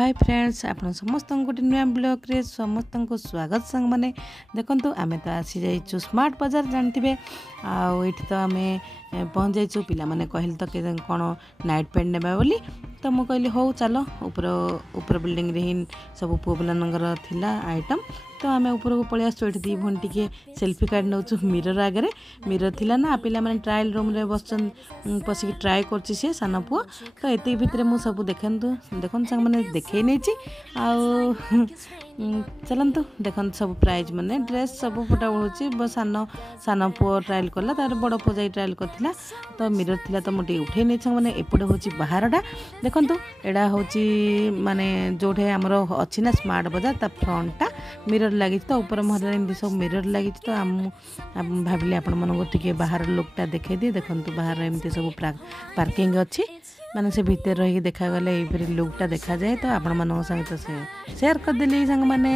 Hi friends आप समस्त गोटे नुआ ब्लॉग रे समस्त को स्वागत संग माने देखंतु आमे तो आसी जाइछु स्मार्ट बाजार जानथिबे आठ तो आमे पहुँच जाइछु पिला माने कहल तो के कोन नाइट पैंट नेबा बोली तो मु कहली हो चलो ऊपर ऊपर बिल्डिंग रे ही सब पुओ पिलानगर थिला आइटम तो आम ऊपर को पलि आसु दी भन टी सेल्फी कार्ड नौ मिरर आगे मिरर थिला ना पिला माने ट्रायल रूम रे बसन पसिक ट्राए करछि से सान पुओ तो एते भितर मु सब देखंतु देखन संग माने देखै नै छी आ चलतु देखन सब प्राइज माने ड्रेस सब फटा उड़ुची सान सान पुओ ट्रायल कला तार बड़ पुओ जाई ट्रायल करथिला तो मिरर थिला तो मोटे उठै नै छ माने एपडे होची बाहरटा देखंतु एडा होची माने जोठे हमरो अछि ना स्मार्ट बाजार ता फ्रंटटा मिरर लगी तो ऊपर महल एमती सब मिरर लगी तो आम भाविले आपण मन टिके बाहर लोकटा देखे दिए देखंतु बाहर एमती सब पार्किंग अच्छी माने से भीतर रही देखा गले ये लुकटा देखा जाए तो आपण मन सहित से शेयर कर देली संग माने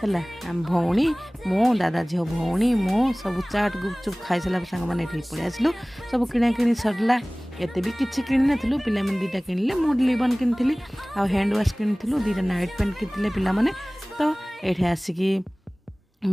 हला हम भौणी मो दादा झी भौणी मो सब चाट गुपचुप खाई सारा संग माने एठी पड़े आसलु सब किणा किणी सरला एते भी किछि किणी नथिलु पिला मन दीटा किनले मोड लिबन किनथिली आ हैंड वॉश किनथिलु दीटा नाइट पैंट किनथिले पिला माने तो एठी आसिकी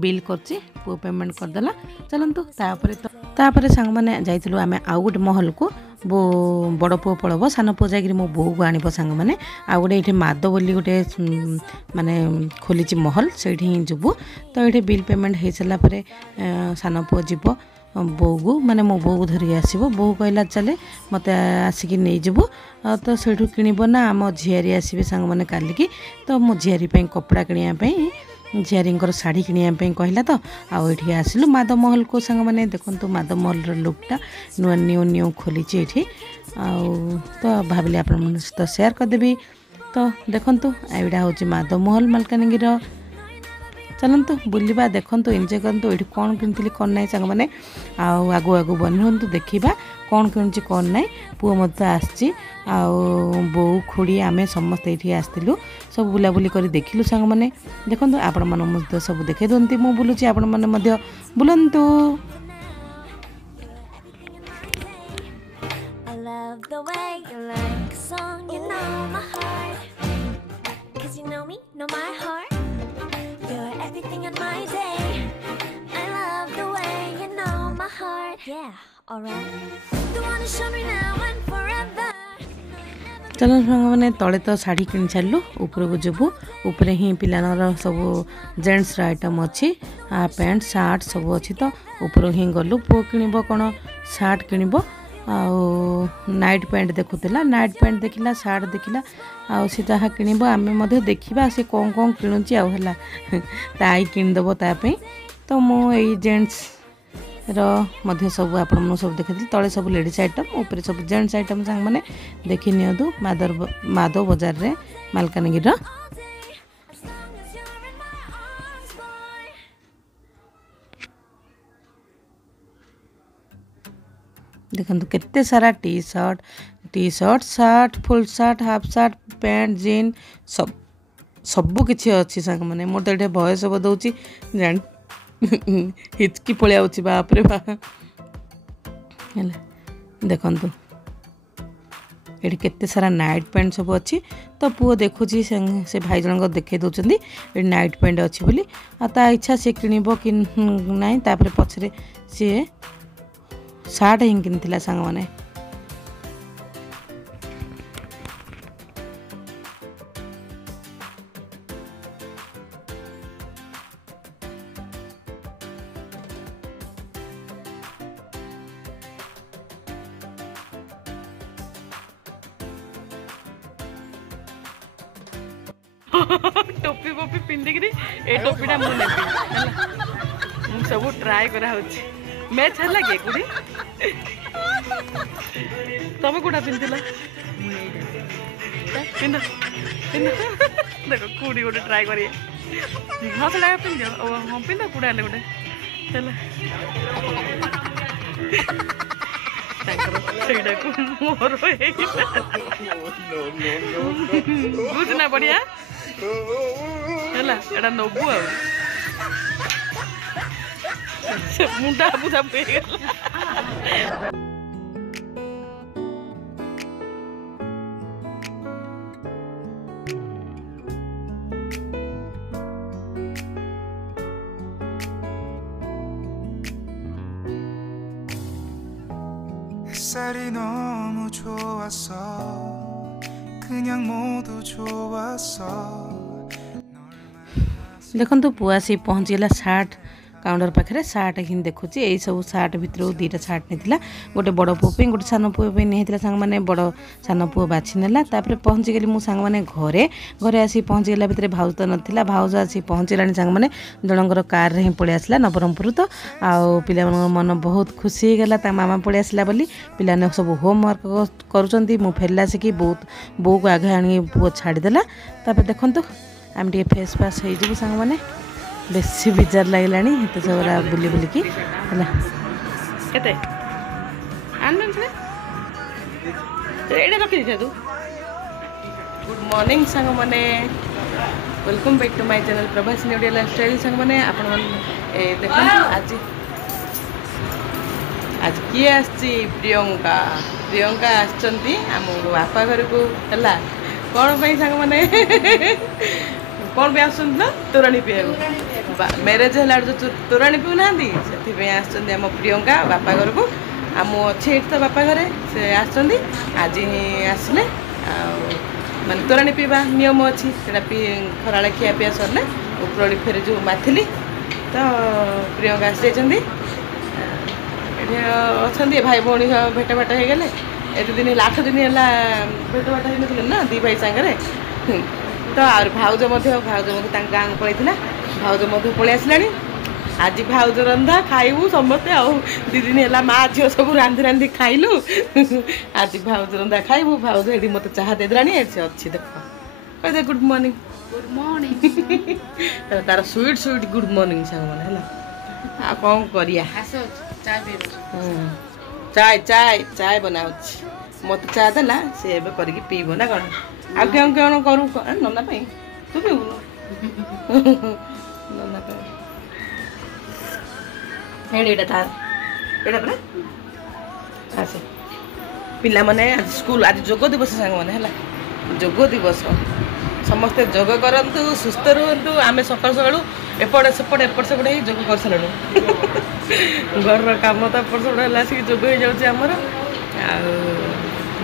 बिल करछि पो पेमेंट कर देला चलंतु तापरे संग माने जाइथिलु आमे आउ गुटे महल को बो बड़ पो पड़ब सान पो जाकि मो बो को आनिब सांग मैंने आ गए ये माद बोली गोटे माने खोली महल से जीवु तो ये बिल पेमेंट हो सारापर सान पो जीव बो को माने मो बो को धरिक आसब बो कहला चले मत आसिक नहीं जीवु तो से किणब ना आम झियारी आसबे सांग मैंने कालिकी तो मो झियारी कपड़ा किणापी झियारींकर शाढ़ी किणापी कहला तो आठी आसलु माद महल को सांग मैंने देखु माद महल लुकटा नुआ न्यू न्यू खोली तो भाविले आप सहित सेयार करदेवी तो देखु एटा हूँ माद महल मालकानगिर चलतु बुलवा देखु एंजॉय करूँ ये कौन किनी कौन ना सांग मैंने आगु आगु बनी देखा कौन किणुची कौन ना पुओ मत आसी बो खुड़ी आमे समस्त ये आसलु सब बुलाबुली कर देखिलु सांग मैंने देखु आपण मन सब देखे दिखती मु बुलूची आपण मैंने बुलंतु The way you like a song, you know my heart. 'Cause you know me, know my heart. You're everything in my day. I love the way you know my heart. Yeah, alright. The one to show me now and forever. चलो मैंने तले तो शाढ़ी किन छाड़लु ऊपर को जीवु ऊपर ही पिलानर सब जेंट्स आइटम अच्छी पैंट सार्ट सब अच्छी तो ऊपर ही गलु पो किणब कौन सार्ट किणब नाइट पैंट देखुला नाइट पैंट देखला सार्ट देखला सी जहाँ किणब आम देखा सी कौन कौन किणुची आला ताई किणदेव तापी तो मुझे जेंट्स रो सब आपण सब देखी तले सब लेडीज आइटम ऊपर सब जेंट्स आइटम सांग मैंने देखी नियंतु माधव बाजार रे मालकानगिर देखो केते सारा T shirt shirt full shirt half shirt pant jean सब सबू किसी अच्छी सांग मैंने मोर तो ये भय सब दौची जान हिचकी पलिया बापरे बा देखु ये केते सारा नाइट पैंट सब अच्छी तो पुओ देखुची से भाई जन देखे दौरान ये नाइट पैंट अच्छी बोली ता इच्छा सी किणब कि ना तापर पछरे सी सार्ट ही किनी सांग मैंने टोपी बोपी पिंधिक ए टोपीटा मुझे सब ट्राए करा मैच है लगे कुड़ी तुम कौटा पिंधिल पिंध पिंध देख कुड़ी गोटे ट्राए करिए हाँ से पिंध हाँ पिंध कूड़ा हेल्ले गोटे मोर बुझना बढ़िया है नबू मुंडा बुझा 햇살이 너무 좋았어 그냥 모두 좋았어 देखो पुआ आसी पहुँचीगला सार्ट काउंटर पाखे सार्ट ही देखुची यही सब सार्ट भितर 2टा सार्ट नहीं गोटे बड़ पुओ गोटे सान पुओ नहीं सांग मैंने बड़ सान पुओ बाछि नेला तापर पहुँची गली मु सांग मैंने घरे घरे आसी पहुँचीगला भितर भाउज तो नाला भाउज आसी पहुँचलानी सांग मैंने जनकर कार रे पलि आसला नवरंगपुर तो आउ पिला मन बहुत खुशी होगा मामा पलि आसला बोली पिलाने सब होमवर्क करुँच मु फेरला आसिकी बो को आगे आनी पुओ छाड़देला तापर देखु आम टे फेस फास हो सांग मैंने बेसी बिजार लगला एत सब बुली बुलिकी रखी तू गुड मॉर्निंग सांग मैंने welcome back to my channel Prabhasini Odia lifestyle सांग मैंने आपण देख आज आज किए आसी प्रियंका प्रियंका आछंती आम बापा घर को है कौन पाई सांग मैंने कौन पे आस तोराणी पीवा मैरेज है जो तोराणी पीऊ ना से आम प्रियंका बापा घर को आम अच्छे तो बापा घरे से आज आसले माने तोराणी पीवा नियम अच्छी खरा खिया पिया सरले उपरली फेर जो माथिली तो प्रियंका आसी अच्छा भाई भौणी भेट भाट हो गले 8 दिन 8 दिन है भेट भाट हो ना 2 भाई सांगे तो आर भाउज गाँ को पलैला भाउज पलि आसला आज भाउज रंधा खाइबू समस्ते आउ 2 दिन है माँ झील सब रांधि रांधि खाइलु आज भाउज रंधा खाइबू भाउज ये मत चाह देदेलानी से अच्छी देख कह गुड मॉर्निंग तार स्वीट स्वीट गुड मॉर्निंग सांग मैंने है कौन करिया चाय चाय चाय बनाऊ मत चाह देला से एबे करके पीब ना कौन आ क्यों क्यों करूँ नना पाई तू पीबू नना हेड़ा था एटा परा आसे पिला माने आज स्कूल आज जोग दिवस सांग माने है जोग दिवस समस्ते जोग करंतु सुस्थ रुहतु आम सकाल सकालू एपट सेपट ही जोग कर सारू घर काम तो एपट सेपट है जोग हो जाऊँगी आमर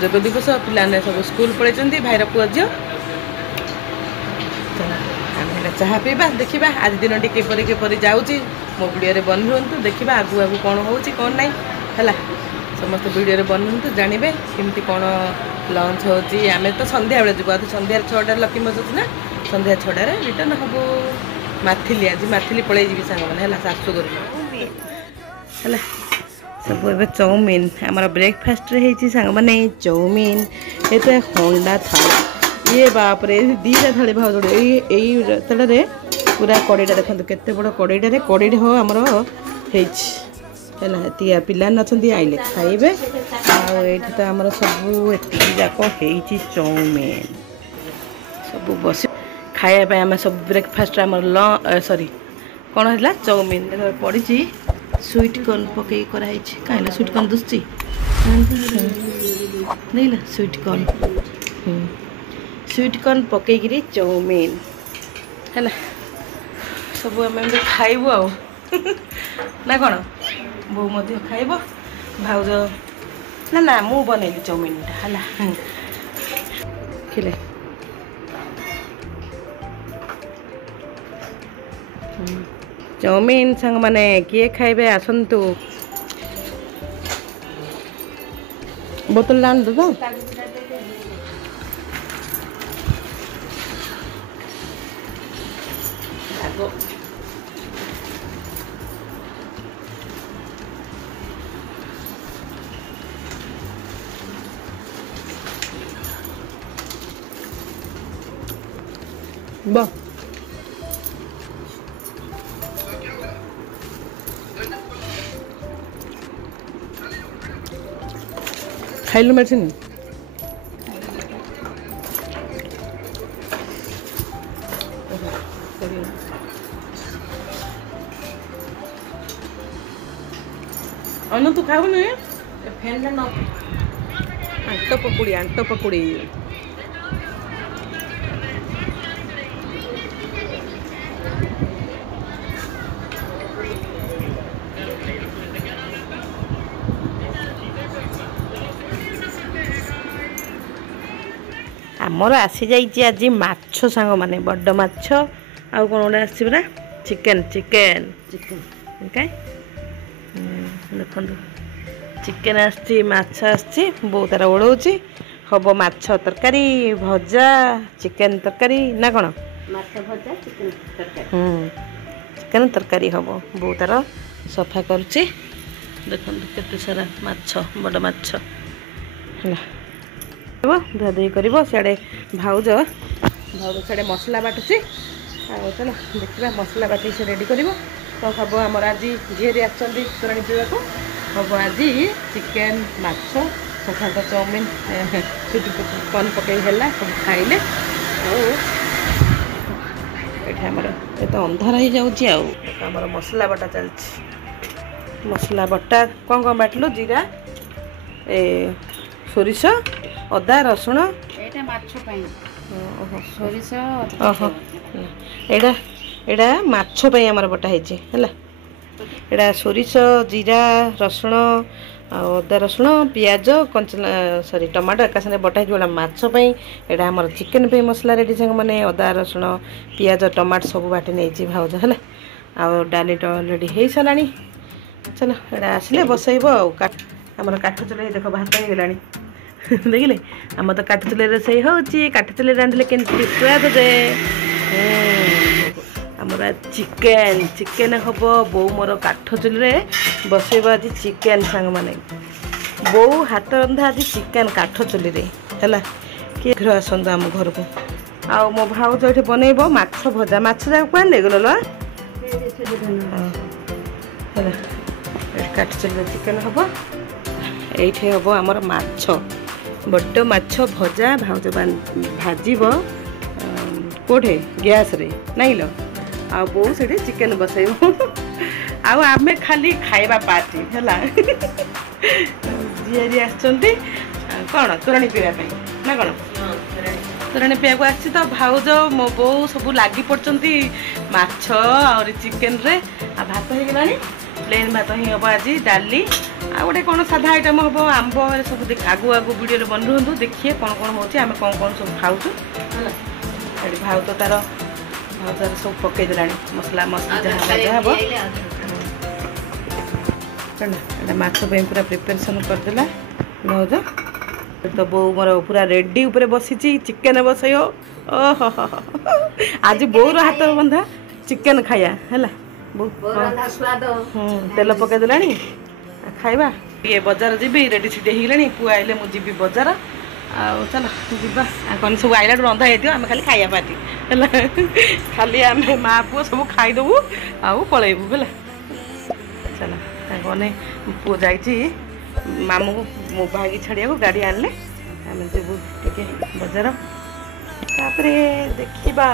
जोग दिवस पिलाने सब स्कूल पलैंती भाईर पुआ झील आम चाह पीवा देखा आज दिन टी किपर जाऊँगी मो वीडियो बन रुहतु देखा आगू आगू कौन हो कौन ना है समस्त वीडियो बन रुहतु जानवे केमती कौन लंच होमें तो संध्या बेले जीव संध्या 6टार लकी मज ना संध्या 6टार रिटर्न हम माथिली आज माथिली पलि जी सांग मैंने है शाशुगर है सब ए चाउमिन आम ब्रेकफास्ट सांग मैंने चाउमिन ये तो हंडा थाली ये बाप रे 2टा थाली भाव यही तड़े पूरा कड़ईटा देखो केते बड़ कड़ईटे कड़ईटे हो आमर है पिला अच्छा आइले खाइबे आठी तो आमर सब जाक हो चाउमिन सब बस खायापे आम सब ब्रेकफास्ट आम सॉरी कौन है चाउमिन पड़ी स्वीट कॉर्न पकई कराई कहीं स्वीट कॉर्न दुसची नहीं स्वीट कॉर्न पकईकरी चाउमिन है सब आम खाइबू आ ना कौन बो खाइब भाउज ना ना मु बनैली चाउमिनटा है खिले चाउमिन सांग माने किए खाइबे आसंतु बोतल लान दो बा खाइलु मेडिसिन अनु तू खाऊ नहीं फैन ना आंट पकुड़ी आमर आसी जाइए आज माछ सांग माने बड़ माछ आउ कौन गोटे आसी परा चिकेन चिकेन ओके देखो चिकेन आसी माछ आसी बहुत तार ओढ़ाऊँगी हम माछ तरकारी भजा चिकेन तरकारी ना कौन चिकेन तरकारी हम बहुत तार सफा करुच्ची देखो केते सारा माछ बड़ माछ धुआ धुई कर सियाड़े भाउज सियाड़े मसला बाटुची चलो देखा मसला बाटी से रेडी कर तो हम आमर आज झीरे आसुँच तोराणी पीवाक हम आज चिकेन माछ सखा चाउमिन कन पकई है सब खाइले आमर ये तो अंधार हो जाऊँगी आमर मसला बटा चलती मसला बटा कौन कौन बाटलु जीरा ए सोरिष अदा रसुण एड़ा एड़ा माछ पई हमर बटा हेछि हला एड़ा सोरिष जीरा रसुण अदा रसुण पियाज कंचला सॉरी टमाटो एका संगे बटा हेछि माछ पई एड़ा हमर चिकेन पे मसला रेडी संग माने अदा रसुण पियाज टमाटो सब बाटी नेछि भाउज हला आ डाली तो ऑलरेडी हे सलानी चलो एड़ा आसले बसैब आमर काठ चुले देख भात हो गलानी देखिले आम तो काठ चुले रोषेई होची काठ चुले रांधिले केमती स्वाद दे आमर चिकेन चिकेन हम बो मोर काठ चुले बसैब आज चिकेन सांग माने बो हाथ रंधा आज चिकेन काठ चुली है किए घर आसत आम घर को आ मो भाउज ये बनइब माछ भजा माछ जाक कुआ गल काठ चुले चिकेन हम ये हम आमर माछ बड़ माछ भजा भाउज भाजब कोठे गैस रे नहीं लो आ बो से चिकेन बसैब आमे खाली खाइबा पार्टी है झीरी आसुँच कौन तोराणी पीवा ना कौन तोराणी पीवा आसी तो भाउज मो बो सब लगी पड़ती माछ और चिकेन रे आ भात हो गलानी प्लेन भात ही हम आज डाली आ गोटे कौन साधा आइटम हम आंब सब आगु आगु वीडियो बन रुहतु देखिए कौन कौन हो कौन कौन सब खाऊँ भाव तो तार भाव तार सब पकई देलानी मसला मसला जहाँ जहाँ हम माछ पूरा प्रिपेरेसन करदेला भाउज तो बो मोर पूरा रेडी ऊपर बसी चिकेन बसई ओहो आज बोर हाथ बंधा चिकेन खाया है तेल पकई देलानी खाइबा ये बजार जीवी रेडी सीडी होगलानी पुआ आइले मुझे बजार आउ चल जीवा कौन सब आइला रंधा हो आम खाली खाया पार्टी है खाली आम माँ पुओ सब खाईदेबू आउ पलैबू है चल कौन पुओ जा मामू मो भागी छाड़िया गाड़ी आनले आम जीवु टे बजार देखा